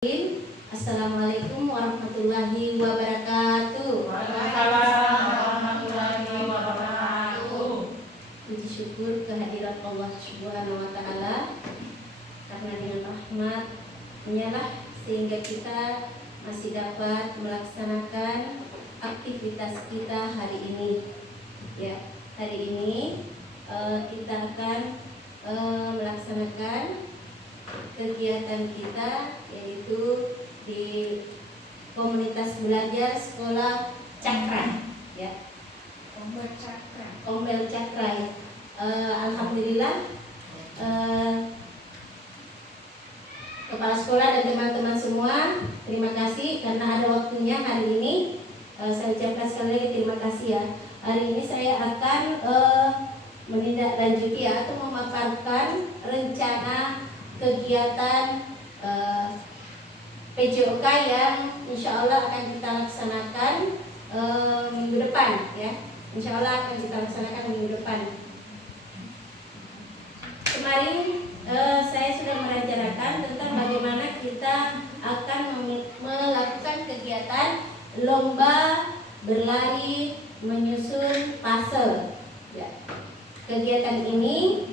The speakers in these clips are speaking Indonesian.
Assalamualaikum warahmatullahi wabarakatuh. Waalaikumsalam warahmatullahi wabarakatuh. Puji syukur kehadirat Allah Subhanahu wa taala, karena dengan rahmat-Nya lah sehingga kita masih dapat melaksanakan aktivitas kita hari ini. Ya, hari ini kita akan melaksanakan kegiatan kita, yaitu di komunitas belajar sekolah Cakra, ya. Ombel Cakra. Alhamdulillah, kepala sekolah dan teman-teman semua, terima kasih karena ada waktunya hari ini. Saya ucapkan sekali lagi terima kasih ya. Hari ini saya akan menindaklanjuti atau memaparkan rencana kegiatan PJOK yang insya Allah akan kita laksanakan minggu depan, ya. Insya Allah akan kita laksanakan minggu depan. Kemarin saya sudah merencanakan tentang bagaimana kita akan melakukan kegiatan lomba berlari menyusun puzzle, ya. Kegiatan ini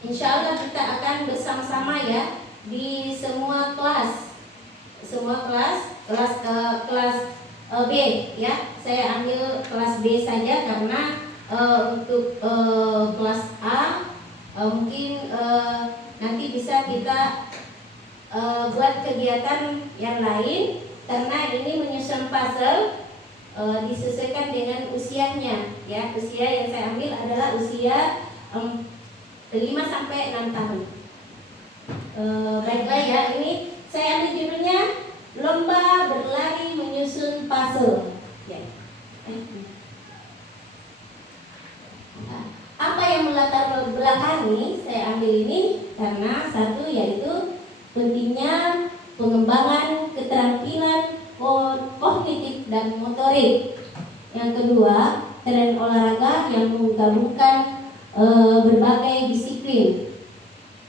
insya Allah kita akan bersama-sama ya di semua kelas B, ya. Saya ambil kelas B saja karena untuk kelas A mungkin nanti bisa kita buat kegiatan yang lain, karena ini menyusun puzzle disesuaikan dengan usianya, ya. Usia yang saya ambil adalah usia 5 sampai 6 tahun. Baiklah ya, ini saya ambil judulnya lomba berlari menyusun puzzle, ya. Apa yang melatar belakangi saya ambil ini? Karena satu, yaitu pentingnya pengembangan keterampilan kognitif dan motorik. Yang kedua, tren olahraga yang menggabungkan berbagai disiplin.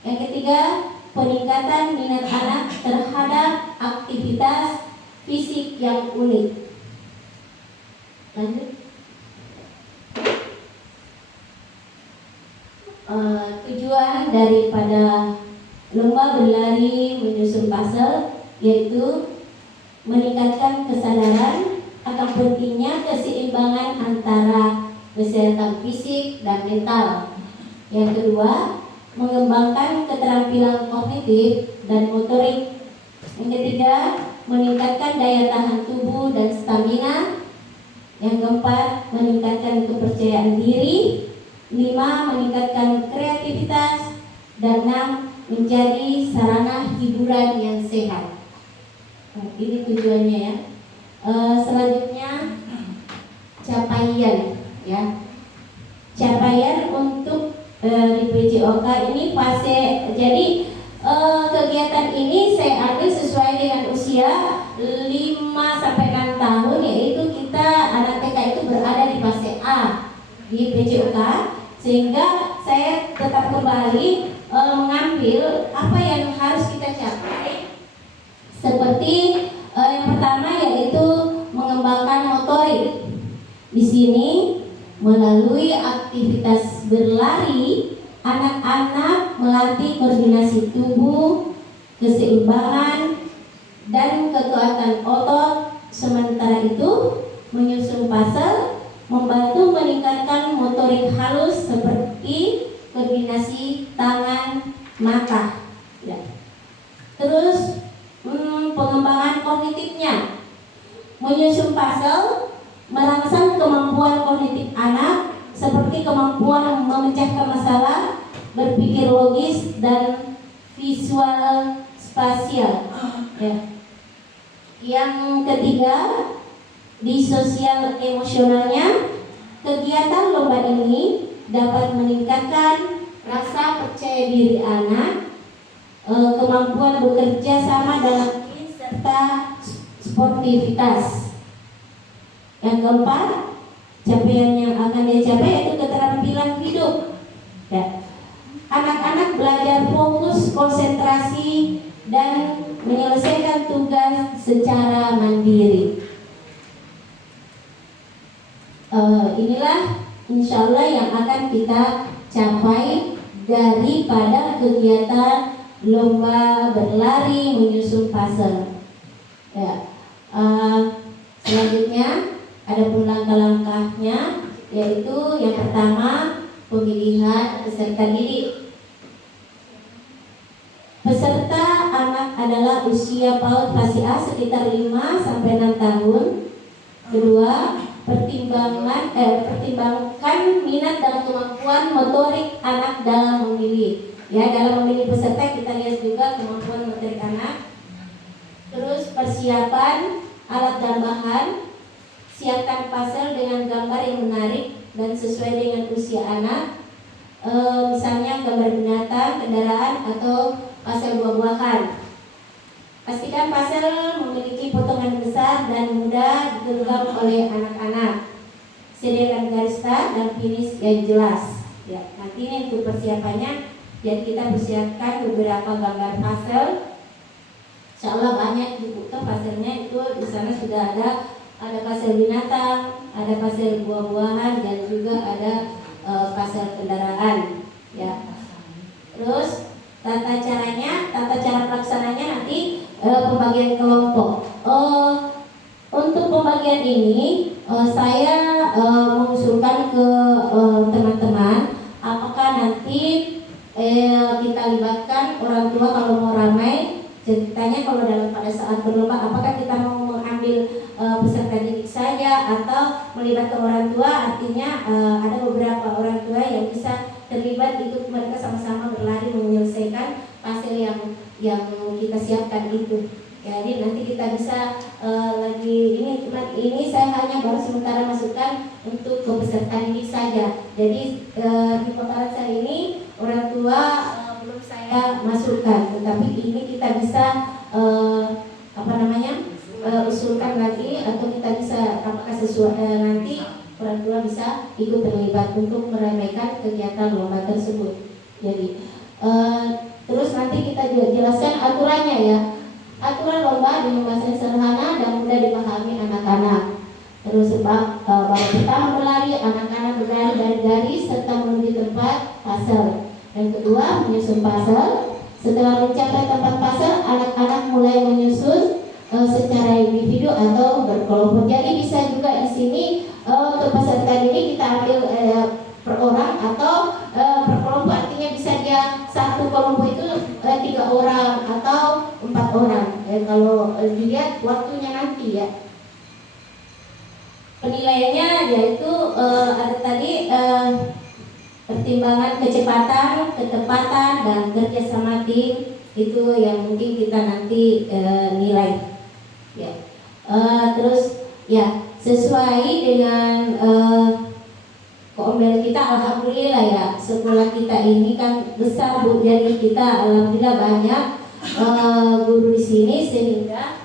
Yang ketiga, peningkatan minat anak terhadap aktivitas fisik yang unik. Lanjut. Tujuan daripada lomba berlari menyusun puzzle yaitu meningkatkan kesadaran akan pentingnya keseimbangan antara kesehatan fisik dan mental. Yang kedua, mengembangkan keterampilan kognitif dan motorik. Yang ketiga, meningkatkan daya tahan tubuh dan stamina. Yang keempat, meningkatkan kepercayaan diri. 5, meningkatkan kreativitas. Dan 6, menjadi sarana hiburan yang sehat. Nah, ini tujuannya ya. Selanjutnya capaian, ya. Capaian untuk di PJOK ini fase. Jadi kegiatan ini saya ambil sesuai dengan usia 5 sampai 6 tahun, yaitu kita anak TK itu berada di fase A di PJOK, sehingga saya tetap kembali mengambil apa yang harus kita capai. Seperti yang pertama yaitu mengembangkan motorik. Di sini melalui aktivitas berlari, anak-anak melatih koordinasi tubuh, keseimbangan, dan kekuatan otot. Sementara itu, menyusun puzzle membantu meningkatkan motorik halus seperti koordinasi tangan, mata, ya. Terus pengembangan kognitifnya. Menyusun puzzle merangsang kemampuan kognitif anak seperti kemampuan memecahkan masalah, berpikir logis, dan visual spasial, ya. Yang ketiga, di sosial emosionalnya, kegiatan lomba ini dapat meningkatkan rasa percaya diri anak, kemampuan bekerja sama dalam tim, serta sportivitas. Yang keempat, capaian yang akan dicapai yaitu keterampilan hidup, ya. Anak-anak belajar fokus, konsentrasi, dan menyelesaikan tugas secara mandiri. Inilah insya Allah yang akan kita capai daripada kegiatan lomba berlari menyusun puzzle. Ya. Selanjutnya ada pun langkah-langkahnya, yaitu yang pertama pemilihan peserta didik. Peserta anak adalah usia PAUD fase A sekitar 5 sampai 6 tahun. Kedua, pertimbangkan minat dan kemampuan motorik anak dalam memilih. Ya, dalam memilih peserta kita lihat juga kemampuan motorik anak. Terus persiapan alat dan bahan. Siapkan puzzle dengan gambar yang menarik dan sesuai dengan usia anak. Misalnya gambar binatang, kendaraan, atau puzzle buah-buahan. Pastikan puzzle memiliki potongan besar dan mudah digenggam oleh anak-anak. Sediakan garis start dan finish yang jelas. Ya, nanti ini untuk persiapannya. Jadi kita persiapkan beberapa gambar puzzle. Insyaallah banyak dibuka puzzle-nya, itu di sana sudah ada puzzle binatang, ada puzzle buah-buahan, dan juga ada puzzle kendaraan. Ya. Terus tata cara pelaksananya nanti pembagian kelompok. Untuk pembagian ini saya mengusulkan ke teman-teman, apakah nanti kita libatkan orang tua kalau mau ramai. Ceritanya kalau pada saat berlomba, apakah kita mau mengambil peserta didik saja atau melibatkan orang tua? Artinya ada beberapa orang tua yang bisa terlibat, ikut mereka sama-sama berlari menyelesaikan hasil yang kita siapkan itu. Jadi nanti kita bisa ini saya hanya baru sementara masukkan untuk peserta didik saja. Jadi di pembahasan ini orang tua belum saya masukkan, tetapi ini kita bisa usulkan lagi, atau kita bisa apakah sesuai nanti orang tua bisa ikut terlibat untuk meramaikan kegiatan lomba tersebut. Jadi terus nanti kita juga jelaskan aturannya ya. Aturan lomba dengan bahasa sederhana dan mudah dipahami anak-anak. Terus babak pertama berlari, anak-anak berlari dari garis serta menuju tempat puzzle. Yang kedua menyusun puzzle. Setelah mencapai tempat puzzle, anak-anak mulai menyusun secara individu atau berkelompok. Jadi bisa juga di sini untuk peserta didik kita ambil per orang atau per kelompok, artinya bisa dia satu kelompok itu 3 orang atau 4 orang. Kalau dilihat waktunya nanti ya. Penilaiannya yaitu ada tadi pertimbangan kecepatan, ketepatan, dan kerjasama tim, itu yang mungkin kita nanti nilai. Ya. Terus ya sesuai dengan keombelan kita, alhamdulillah ya, sekolah kita ini kan besar Bu, jadi kita alhamdulillah banyak guru di sini, sehingga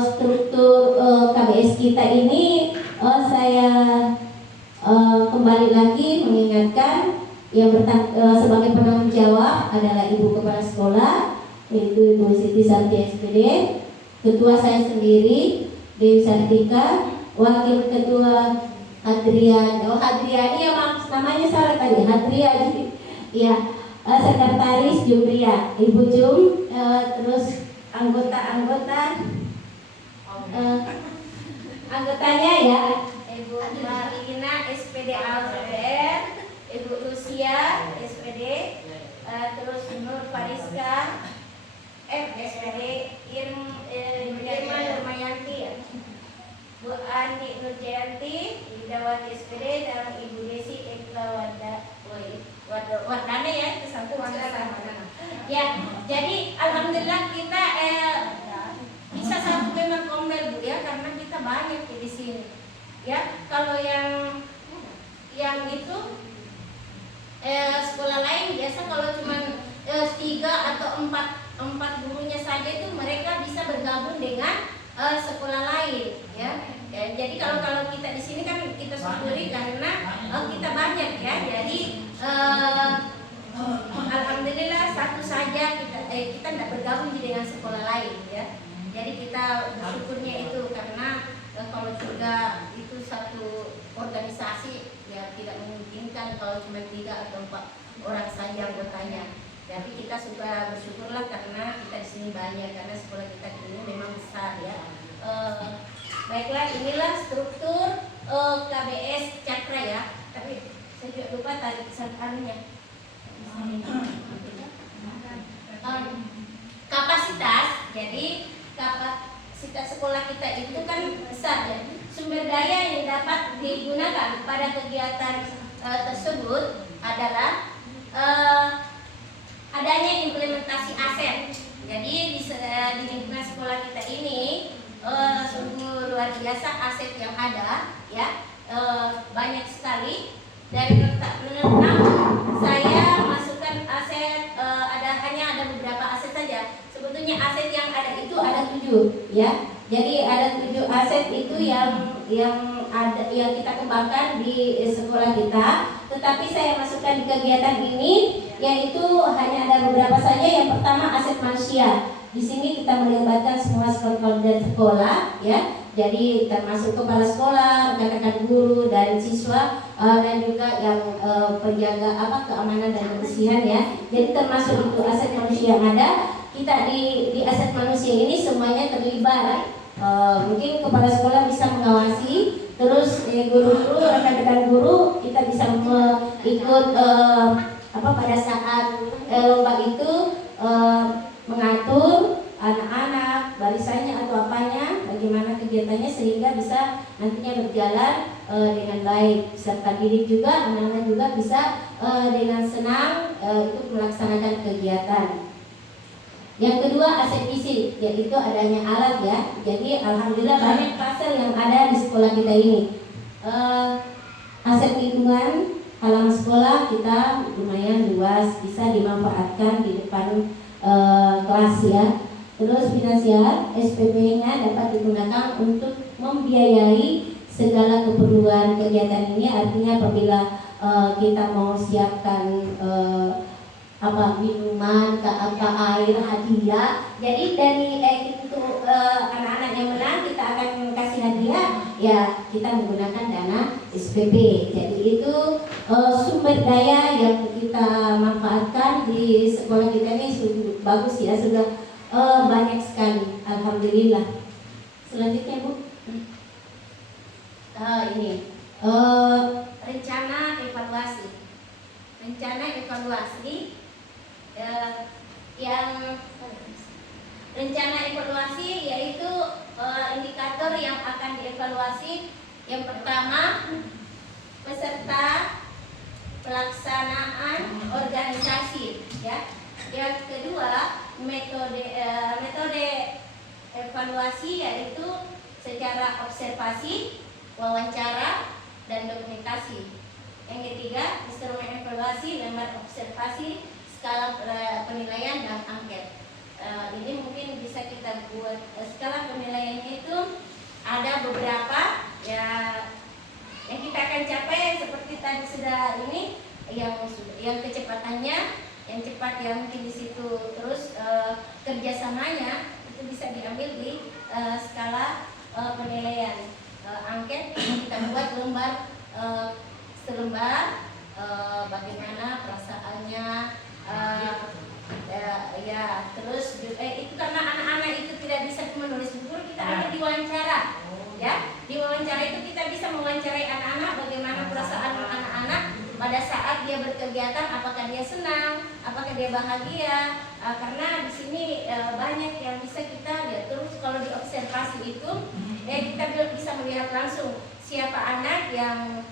struktur KBS kita ini saya kembali lagi mengingatkan yang sebagai penanggung jawab adalah Ibu Kepala Sekolah, yaitu Ibu Siti Santi SPD, ketua saya sendiri Dewi Sartika, wakil ketua Hadriani ya, namanya salah tadi, Hadriani ya, sekretaris Jumria Ibu Jum, terus anggotanya ya Ibu Marina SPD ALPR, Ibu Lucia SPD, terus Nur Fariska SPD, Irma Nurmayanti ya, Bu Andi Nurjayanti Idawati SPD, dan Ibu Desi Ekla Wardana ya, itu satu ya. Jadi alhamdulillah kita bisa satu memang komel Bu ya, karena kita banyak di sini ya. Kalau yang itu sekolah lain biasa kalau cuma 3 atau 4 gurunya saja itu mereka bisa bergabung dengan sekolah lain ya. Jadi kalau kita di sini kan kita syukuri karena kita banyak ya. Jadi alhamdulillah satu saja kita tidak bergabung dengan sekolah lain ya. Jadi kita bersyukurnya itu karena kalau juga itu satu organisasi ya tidak memungkinkan kalau cuma 3 atau 4 orang saja anggotanya. Tapi kita suka bersyukurlah karena kita di sini banyak, karena sekolah kita ini memang besar ya. Baiklah, inilah struktur KBS Cakra ya. Tapi saya juga lupa tadi anunya. Kapasitas, jadi kapasitas sekolah kita itu kan besar ya. Sumber daya yang dapat digunakan pada kegiatan tersebut adalah adanya implementasi aset. Jadi di lingkungan sekolah kita ini sungguh luar biasa aset yang ada ya, banyak sekali. Dan namun saya masukkan aset hanya ada beberapa aset saja. Sebetulnya aset yang ada itu ada 7 ya. Jadi ada 7 aset itu yang ada yang kita kembangkan di sekolah kita. Tetapi saya masukkan di kegiatan ini yaitu hanya ada beberapa saja. Yang pertama aset manusia. Di sini kita melibatkan semua stakeholder dan sekolah ya. Jadi termasuk kepala sekolah, rekan-rekan guru dan siswa dan juga yang penjaga keamanan dan kebersihan ya. Jadi termasuk itu aset manusia yang ada. Kita di aset manusia ini semuanya terlibat. Mungkin kepala sekolah bisa mengawasi, terus guru-guru, rekan-rekan guru kita bisa ikut pada saat lomba itu mengatur anak-anak barisannya atau apanya, bagaimana kegiatannya sehingga bisa nantinya berjalan dengan baik. Serta didik juga, anak-anak juga bisa dengan senang itu melaksanakan kegiatan. Yang kedua aset fisik, yaitu adanya alat ya. Jadi alhamdulillah banyak pasal yang ada di sekolah kita ini. Aset lingkungan, halaman sekolah kita lumayan luas, bisa dimanfaatkan di depan kelas ya. Terus finansial, SPP-nya dapat digunakan untuk membiayai segala keperluan kegiatan ini. Artinya apabila kita mau siapkan minuman, air, hadiah. Jadi dari itu anak-anak yang menang kita akan kasih hadiah. Ya kita menggunakan dana SPP. Jadi itu sumber daya yang kita manfaatkan di sekolah kita ini sudah bagus ya, sudah banyak sekali, alhamdulillah. Selanjutnya Bu, ini rencana evaluasi. Rencana evaluasi yang rencana evaluasi yaitu indikator yang akan dievaluasi. Yang pertama, peserta pelaksanaan organisasi ya. Yang kedua, metode evaluasi yaitu secara observasi, wawancara, dan dokumentasi. Yang ketiga, instrumen evaluasi, lembar observasi, skala penilaian, dan angket. Ini mungkin bisa kita buat skala penilaiannya itu ada beberapa ya yang kita akan capai seperti tadi sudah ini yang kecepatannya yang cepat ya mungkin di situ, terus kerjasamanya itu bisa diambil di skala penilaian. Angket kita buat lembar selembar, bagaimana perasaannya ya terus itu karena anak-anak itu tidak bisa menulis buku, kita ada diwawancara ya. Di wawancara itu kita bisa mewawancarai anak-anak bagaimana perasaan anak-anak pada saat dia berkegiatan, apakah dia senang, apakah dia bahagia, karena di sini banyak yang bisa kita lihat. Terus kalau di observasi itu kita bisa melihat langsung siapa anak yang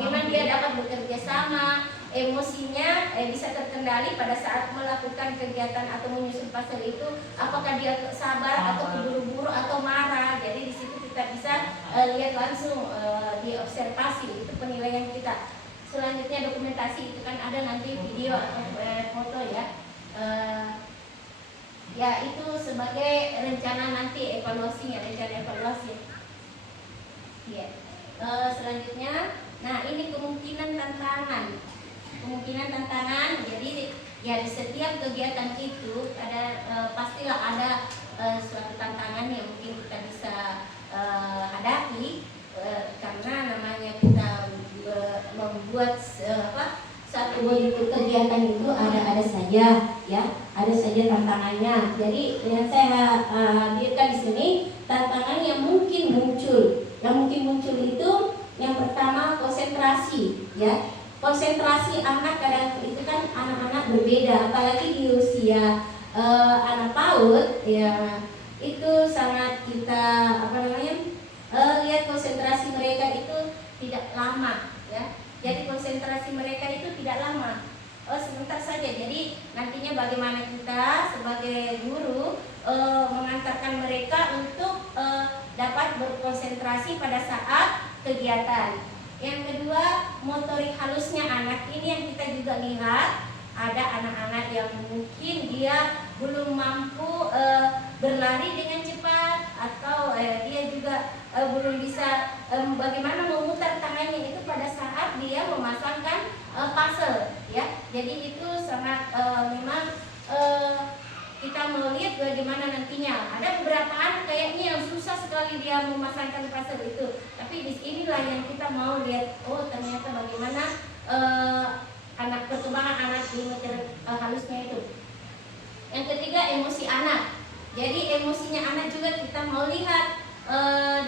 memang dia dapat bekerja sama, emosinya bisa terkendali pada saat melakukan kegiatan atau menyusun pasal itu, apakah dia sabar atau buru-buru atau marah. Jadi di situ kita bisa lihat langsung di observasi, itu penilaian kita. Selanjutnya dokumentasi, itu kan ada nanti video atau foto ya. Ya itu sebagai rencana nanti evaluasinya, rencana evaluasi. Ya. Selanjutnya, nah ini kemungkinan tantangan. Kemungkinan tantangan, jadi ya di setiap kegiatan itu ada pasti suatu tantangan yang mungkin kita bisa hadapi, karena namanya kita membuat satu kegiatan itu ada saja ya, ada saja tantangannya. Jadi yang saya hadirkan di sini tantangan yang mungkin muncul. Yang mungkin muncul itu yang pertama konsentrasi ya. Konsentrasi anak kadang itu kan anak-anak berbeda, apalagi di usia anak PAUD ya, itu sangat kita lihat konsentrasi mereka itu tidak lama ya. Jadi konsentrasi mereka itu tidak lama, sebentar saja. Jadi nantinya bagaimana kita sebagai guru mengantarkan mereka untuk dapat berkonsentrasi pada saat kegiatan. Yang kedua, motorik halusnya anak ini yang kita juga lihat. Ada anak-anak yang mungkin dia belum mampu berlari dengan cepat, atau dia juga belum bisa bagaimana memutar tangannya itu pada saat dia memasangkan puzzle ya. Jadi itu sangat memang kita melihat bagaimana nantinya. Ada beberapa anak kayaknya yang susah sekali dia memasangkan puzzle itu, tapi disinilah yang kita mau lihat, oh ternyata bagaimana anak perkembangan anak di motorik halusnya itu. Yang ketiga, emosi anak. Jadi emosinya anak juga kita mau lihat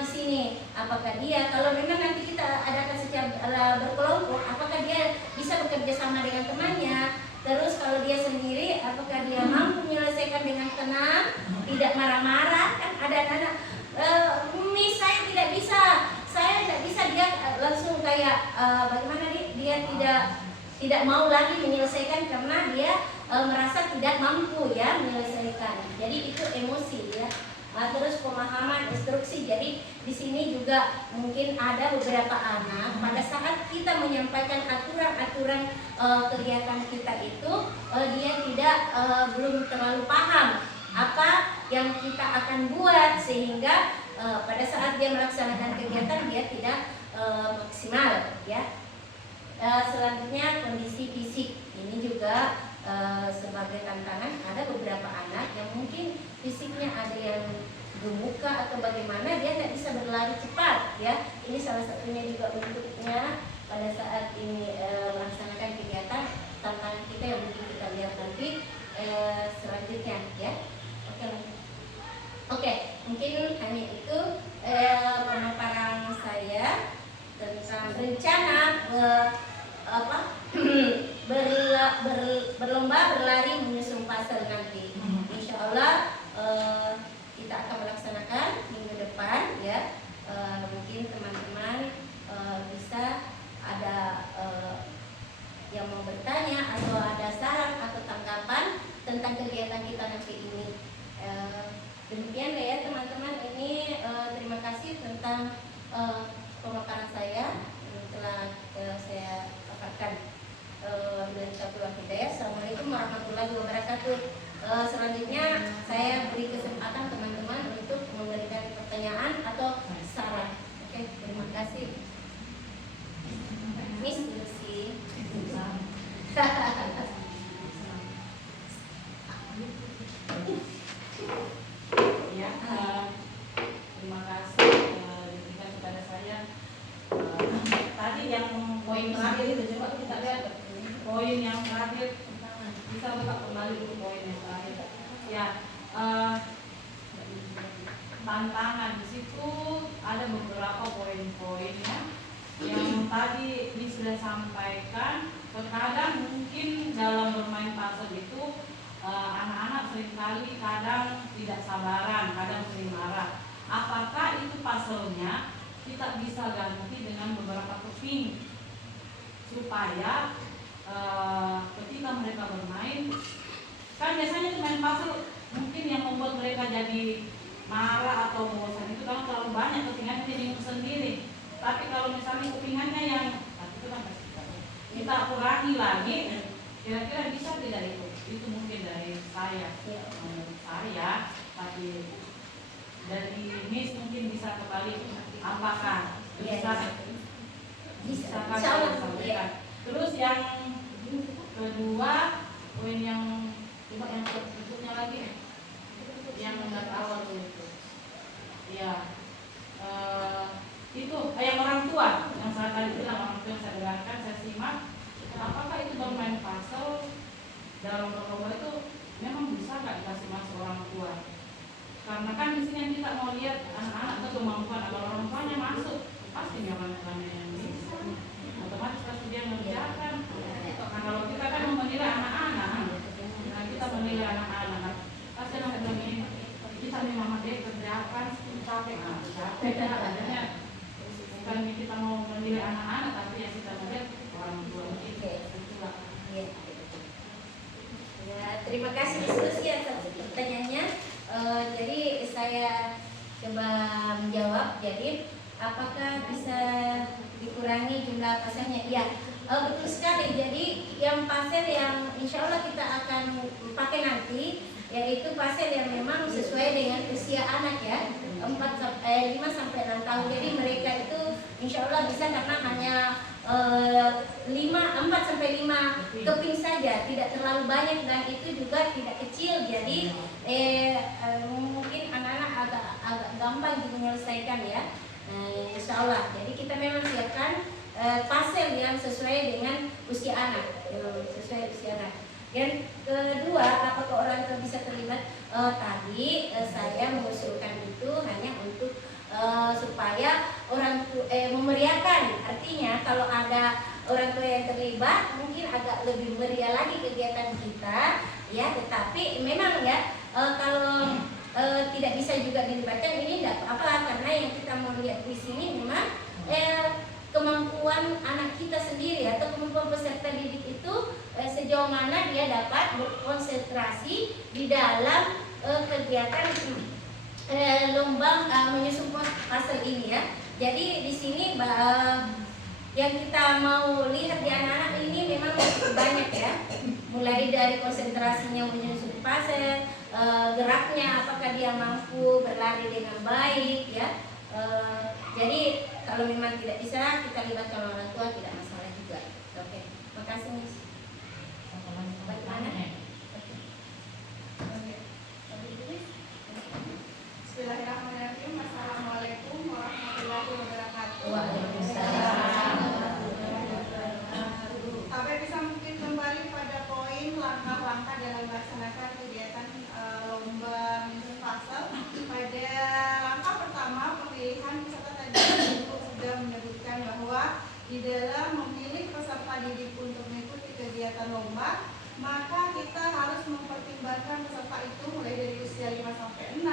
di sini. Apakah dia, kalau memang nanti kita adakan secara berkelompok, apakah dia bisa bekerja sama dengan temannya? Terus kalau dia sendiri, apakah dia mampu menyelesaikan dengan tenang, tidak marah-marah? Kan ada anak, Miss saya tidak bisa, dia langsung kayak bagaimana dia tidak mau lagi menyelesaikan karena dia merasa tidak mampu ya menyelesaikan. Jadi itu emosi ya. Terus pemahaman instruksi. Jadi di sini juga mungkin ada beberapa anak pada saat kita menyampaikan aturan-aturan kegiatan kita itu dia tidak belum terlalu paham apa yang kita akan buat, sehingga pada saat dia melaksanakan kegiatan dia tidak maksimal ya. Selanjutnya kondisi fisik ini juga sebagai tantangan. Ada beberapa anak yang mungkin fisiknya ada yang gemuka atau bagaimana, dia tidak bisa berlari cepat ya. Ini salah satunya juga bentuknya pada saat ini melaksanakan kegiatan. Tantangan kita yang mungkin kita lihat nanti selanjutnya ya. Oke, mungkin hanya itu pemaparan saya tentang rencana berlomba berlari menyusun puzzle nanti. Insya Allah kita akan melaksanakan minggu depan ya. Mungkin teman-teman bisa ada yang mau bertanya atau ada saran atau tanggapan tentang kegiatan kita nanti ini. Demikian ya teman-teman, ini terima kasih tentang pemaparan saya telah saya paparkan. Assalamualaikum warahmatullahi wabarakatuh. Selanjutnya saya beri kesempatan teman-teman untuk memberikan pertanyaan atau saran. Oke, terima kasih. Miss Lucy. Ya, terima kasih diberikan kepada saya. Tadi yang poin terakhir itu, coba kita lihat poin yang terakhir, bisa buka kembali dulu poin yang terakhir ya. Tantangan di situ ada beberapa poin-poinnya yang tadi ini sudah sampaikan. Terkadang mungkin dalam bermain puzzle itu anak-anak seringkali kadang tidak sabaran, kadang sering marah. Apakah itu puzzle-nya kita bisa ganti dengan beberapa keping supaya ketika mereka bermain, kan biasanya main puzzle mungkin yang membuat mereka jadi marah atau bosan itu kan terlalu banyak kepingannya jadi sendiri. Tapi kalau misalnya kepingannya yang itu kan kita kurangi lagi, kira-kira bisa tidak itu? Itu mungkin dari saya, menurut saya. Tapi dari Miss mungkin bisa kembali apakah bisa kami sampaikan. Terus yang kedua, poin yang coba yang berikutnya lagi yang dari awal tuh. misalnya mama dia kerjakan capek adanya bukan kita mau menilai anak-anak tapi yang kita lihat orang tua kita. Itulah. Ya. Ya, terima kasih diskusi atas pertanyaannya. Jadi saya coba menjawab. Jadi apakah bisa dikurangi jumlah pasalnya? Ya, betul sekali. Jadi yang pasal yang insya Allah kita akan pakai nanti yaitu pasal yang memang sesuai dengan usia anak ya, 5 sampai 6 tahun. Jadi mereka itu insya Allah bisa karena hanya 4 sampai 5 keping saja, tidak terlalu banyak dan itu juga tidak kecil. Jadi mungkin anak-anak agak gampang menyelesaikan ya. Insya Allah. Jadi kita memang siapkan pasal yang sesuai dengan usia anak, sesuai usia anak. Yang kedua, apakah orang tua bisa terlibat? Tadi saya mengusulkan itu hanya untuk supaya orang tua memeriahkan. Artinya kalau ada orang tua yang terlibat, mungkin agak lebih meriah lagi kegiatan kita, ya. Tetapi memang ya kalau tidak bisa juga dilibatkan, ini tidak apa-apa karena yang kita mau lihat di sini memang kemampuan anak kita sendiri atau kemampuan peserta didik itu sejauh mana dia dapat berkonsentrasi di dalam kegiatan lomba menyusun pasal ini ya. Jadi di sini yang kita mau lihat di anak-anak ini memang banyak ya. Mulai dari konsentrasinya menyusun pasal, geraknya apakah dia mampu berlari dengan baik ya. Jadi kalau memang tidak bisa kita libatkan orang tua tidak masalah juga. Oke, makasih Miss. Bagaimana? Bismillahirrahmanirrahim. Assalamualaikum warahmatullahi wabarakatuh. Waalaikumsalam. Sampai bisa mungkin kembali pada poin langkah-langkah dalam melaksanakan kegiatan lomba menyusun pasal. Pada langkah pertama pemilihan peserta tadi Ibu sudah menyebutkan bahwa di dalam memilih peserta didik untuk mengikuti kegiatan lomba, maka kita harus mempertimbangkan peserta itu mulai dari usia 5 sampai 6.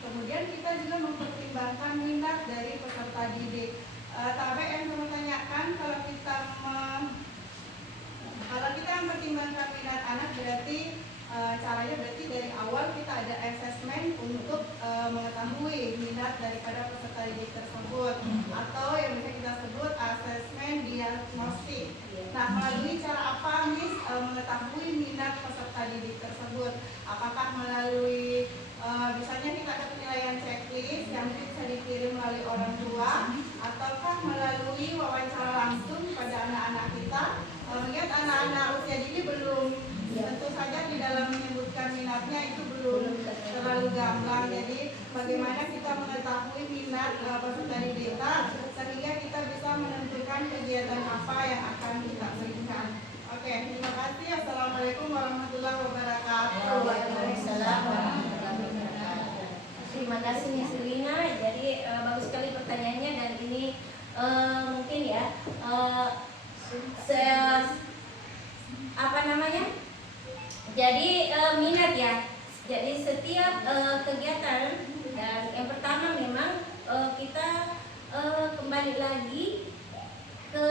Kemudian kita juga mempertimbangkan minat dari peserta didik. Tapi yang saya mau tanyakan, kalau kita mempertimbangkan minat anak berarti caranya berarti dari awal kita ada assessment untuk mengetahui minat daripada peserta didik tersebut, atau yang bisa kita sebut assessment diagnostik. Nah, melalui cara apa Miss mengetahui minat peserta didik tersebut? Apakah melalui misalnya kita ada penilaian checklist yang bisa dikirim melalui orang tua, ataukah melalui wawancara langsung pada anak-anak kita? Mengingat anak-anak usia dini belum, tentu saja di dalam menyebutkan minatnya itu belum terlalu gampang. Jadi bagaimana kita mengetahui minat peserta didik kita sehingga kita bisa menentukan kegiatan apa yang akan kita berikan. Oke, terima kasih. Assalamualaikum warahmatullahi wabarakatuh. Waalaikumsalam warahmatullahi wabarakatuh. Terima kasih Miss Lina. Jadi bagus sekali pertanyaannya dan ini mungkin ya Jadi minat ya. Jadi setiap kegiatan dan yang pertama memang kita kembali lagi ke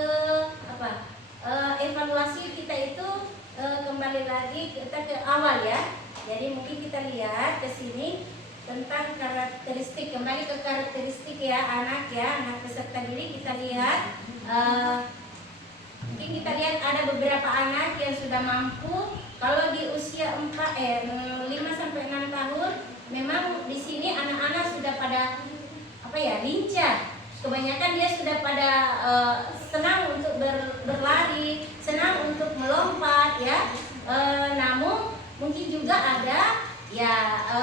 evaluasi kita itu kembali lagi kita ke awal ya. Jadi mungkin kita lihat ke sini tentang karakteristik, kembali ke karakteristik ya anak peserta didik. Kita lihat mungkin kita lihat ada beberapa anak yang sudah mampu. Kalau di usia 5 sampai 6 tahun memang di sini anak-anak sudah pada lincah. Kebanyakan dia sudah pada senang untuk berlari, senang untuk melompat ya. Namun mungkin juga ada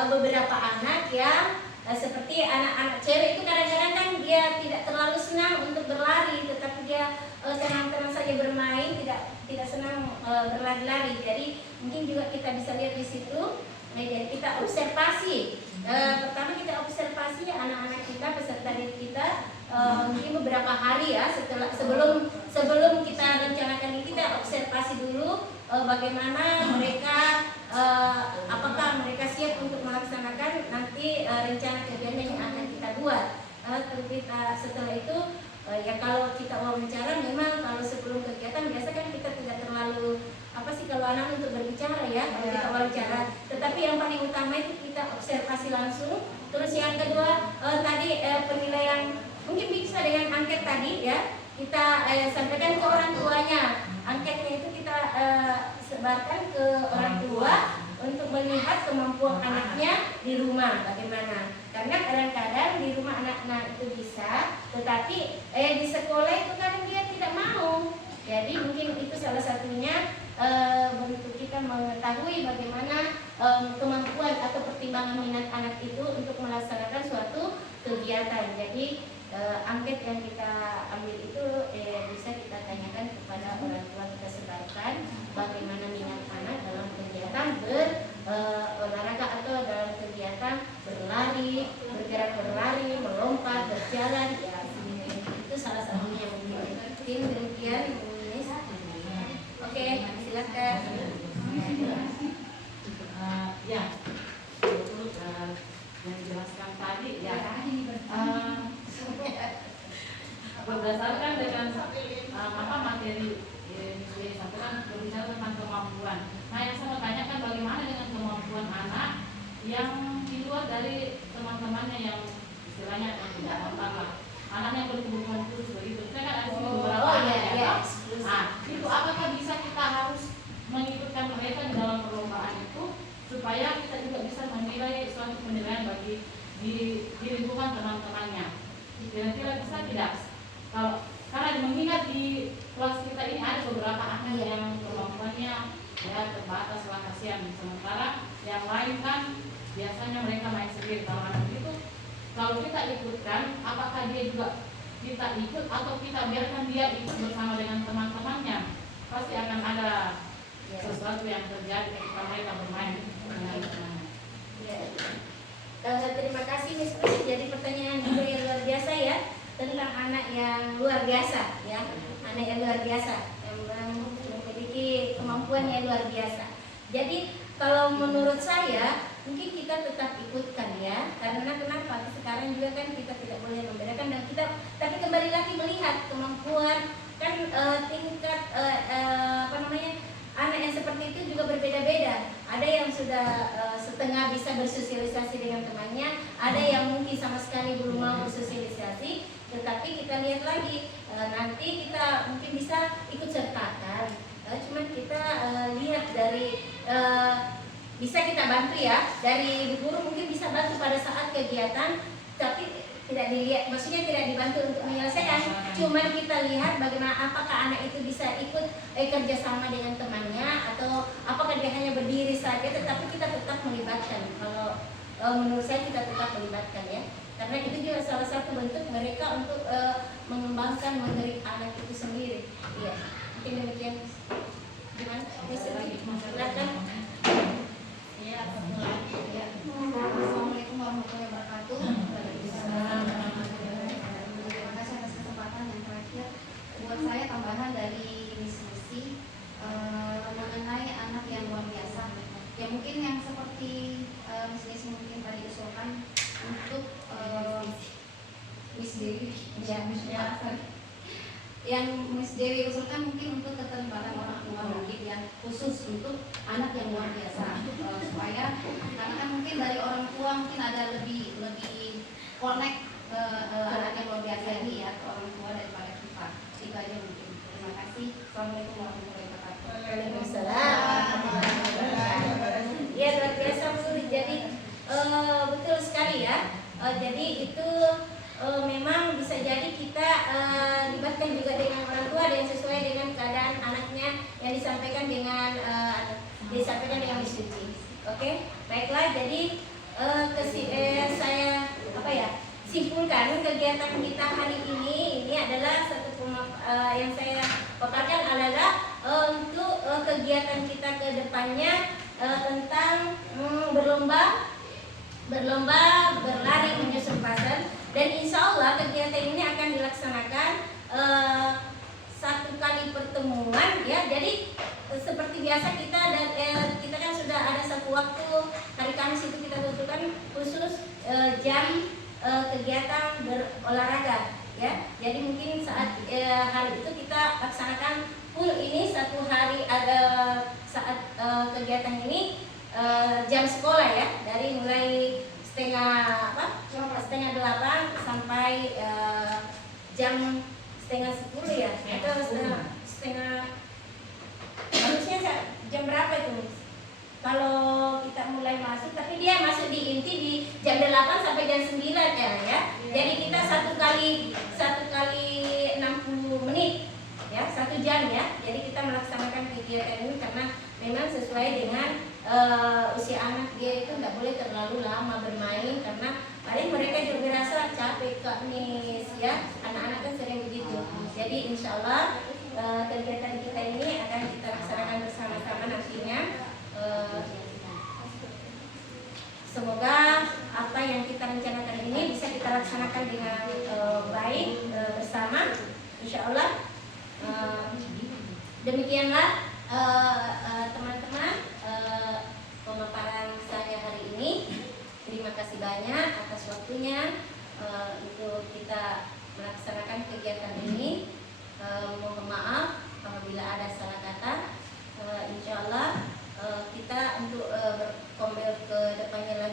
beberapa anak yang seperti anak-anak cewek itu kadang-kadang kan dia tidak terlalu senang untuk berlari, tetapi dia senang-senang saja bermain, tidak senang berlari-lari. Jadi mungkin juga kita bisa lihat di situ. Jadi kita observasi. Pertama kita observasi anak-anak kita, peserta didik kita mungkin beberapa hari ya sebelum kita rencanakan ini, kita observasi dulu bagaimana mereka, apakah mereka siap untuk melaksanakan nanti rencana kegiatan yang akan kita buat. Setelah itu ya kalau kita wawancara, memang kalau sebelum kegiatan biasa kan kita tidak terlalu kalau anak untuk berbicara ya kalau kita wawancara, tetapi yang paling utama itu kita observasi langsung. Terus yang kedua tadi penilaian mungkin bisa dengan angket tadi ya, kita sampaikan ke orang tuanya. Angketnya itu kita sebarkan ke orang tua untuk melihat kemampuan anaknya di rumah bagaimana. Karena kadang-kadang di rumah anak-anak itu bisa, tetapi di sekolah itu kadang dia tidak mau. Jadi mungkin itu salah satunya bentuk kita mengetahui bagaimana kemampuan atau pertimbangan minat anak itu untuk melaksanakan suatu kegiatan. Jadi angket yang kita ambil itu bisa kita tanyakan kepada orang tua, kita sebarkan bagaimana minat anak dalam kegiatan berolahraga atau dalam kegiatan berlari, bergerak berlari, melompat, berjalan ya. Itu salah satunya mungkin. Demikian Miss. Oke, silakan. Ya, betul yang dijelaskan tadi ya. Berdasarkan dengan materi yang disampaikan berbicara tentang kemampuan. Nah, yang saya mau tanyakan bagaimana dengan kemampuan anak yang di luar dari teman-temannya yang istilahnya yang tidak kontak lah. Anak yang berkebutuhan khusus begitu. Saya kan ada beberapa anak ya. Nah, itu apakah bisa kita harus mengikutkan mereka di dalam perlombaan itu supaya kita juga bisa menilai suatu penilaian bagi di lingkungan teman-temannya. Kira-kira bisa tidak? Kalau karena mengingat di kelas kita ini ada beberapa anak yang kemampuannya ya terbatas lah, kasihan. Sementara yang lain kan biasanya mereka main sendiri. Kalau anak itu kalau kita ikutkan, apakah dia juga kita ikut atau kita biarkan dia ikut bersama dengan teman-temannya? Pasti akan ada sesuatu yang terjadi ketika mereka bermain dengan teman-teman. Terima kasih Miss Pris. Jadi pertanyaan juga yang luar biasa ya, tentang anak yang luar biasa ya, anak yang luar biasa yang memiliki kemampuan yang luar biasa. Jadi kalau menurut saya mungkin kita tetap ikutkan ya, karena kenapa? Sekarang juga kan kita tidak boleh membedakan dan kita, tapi kembali lagi melihat kemampuan kan tingkat anak yang seperti itu juga berbeda-beda. Ada yang sudah setengah bisa bersosialisasi dengan temannya, ada yang mungkin sama sekali belum mau bersosialisasi. Tetapi kita lihat lagi, nanti kita mungkin bisa ikut sertakan. Cuman kita lihat dari bisa kita bantu ya, dari Bu Guru mungkin bisa bantu pada saat kegiatan, tapi tidak dilihat, maksudnya tidak dibantu untuk menyelesaikan. Cuman kita lihat bagaimana apakah anak itu bisa ikut kerjasama dengan temannya atau apakah dia hanya berdiri saja, tetapi kita tetap melibatkan. Kalau menurut saya kita tetap melibatkan ya, karena itu juga salah satu bentuk mereka untuk mengembangkan mendidik anak itu sendiri. Iya, mungkin demikian. Gimana? Silakan. Ya, Assalamualaikum warahmatullahi wabarakatuh. Terima kasih atas kesempatan yang terakhir. Buat saya tambahan dari Miss Lucy mengenai anak yang luar biasa. Ya mungkin yang seperti Miss Lucy mungkin tadi usulkan untuk Miss Dewi, yang Miss Dewi usulkan mungkin untuk keterlibatan orang tua mungkin yang khusus untuk anak yang luar biasa, supaya karena kan mungkin dari orang tua mungkin ada lebih connect anak yang luar biasa ini ya ke orang tua daripada kita. Itu aja mungkin. Terima kasih. Assalamualaikum warahmatullahi wabarakatuh. Waalaikumsalam. Ya luar biasa Bu. Jadi betul sekali ya. Jadi itu memang bisa jadi kita libatkan juga dengan orang tua dan sesuai dengan keadaan anaknya yang disampaikan dengan Miss Suci. Oke, baiklah. Jadi saya simpulkan kegiatan kita hari ini adalah satu yang saya paparkan adalah untuk kegiatan kita ke depannya tentang berlomba berlari menyusun puzzle. Dan insya Allah kegiatan ini akan dilaksanakan satu kali pertemuan ya. Jadi seperti biasa kita kan sudah ada satu waktu hari Kamis itu kita tentukan khusus jam kegiatan berolahraga ya. Jadi mungkin saat hari itu kita laksanakan full ini satu hari ada saat kegiatan ini jam sekolah ya, dari mulai setengah 8 sampai jam setengah 10 ya, atau setengah harusnya jam berapa itu Miss? Kalau kita mulai masuk, tapi dia masuk di inti di jam 8 sampai jam 9 ya. Jadi kita satu kali 60 menit ya, 1 jam ya. Jadi kita melaksanakan kegiatan ini karena memang sesuai dengan usia anak dia itu nggak boleh terlalu lama bermain, karena paling mereka juga merasa capek Kak Miss ya. Anak-anak kan sering begitu. Jadi insya Allah kegiatan kita ini akan kita laksanakan bersama-sama nantinya. Semoga apa yang kita rencanakan ini bisa kita laksanakan dengan baik bersama, insya Allah. Demikianlah teman-teman pemaparan saya hari ini. Terima kasih banyak atas waktunya untuk kita melaksanakan kegiatan ini. Mohon maaf apabila ada salah kata. Insya Allah kita untuk berkompil ke depannya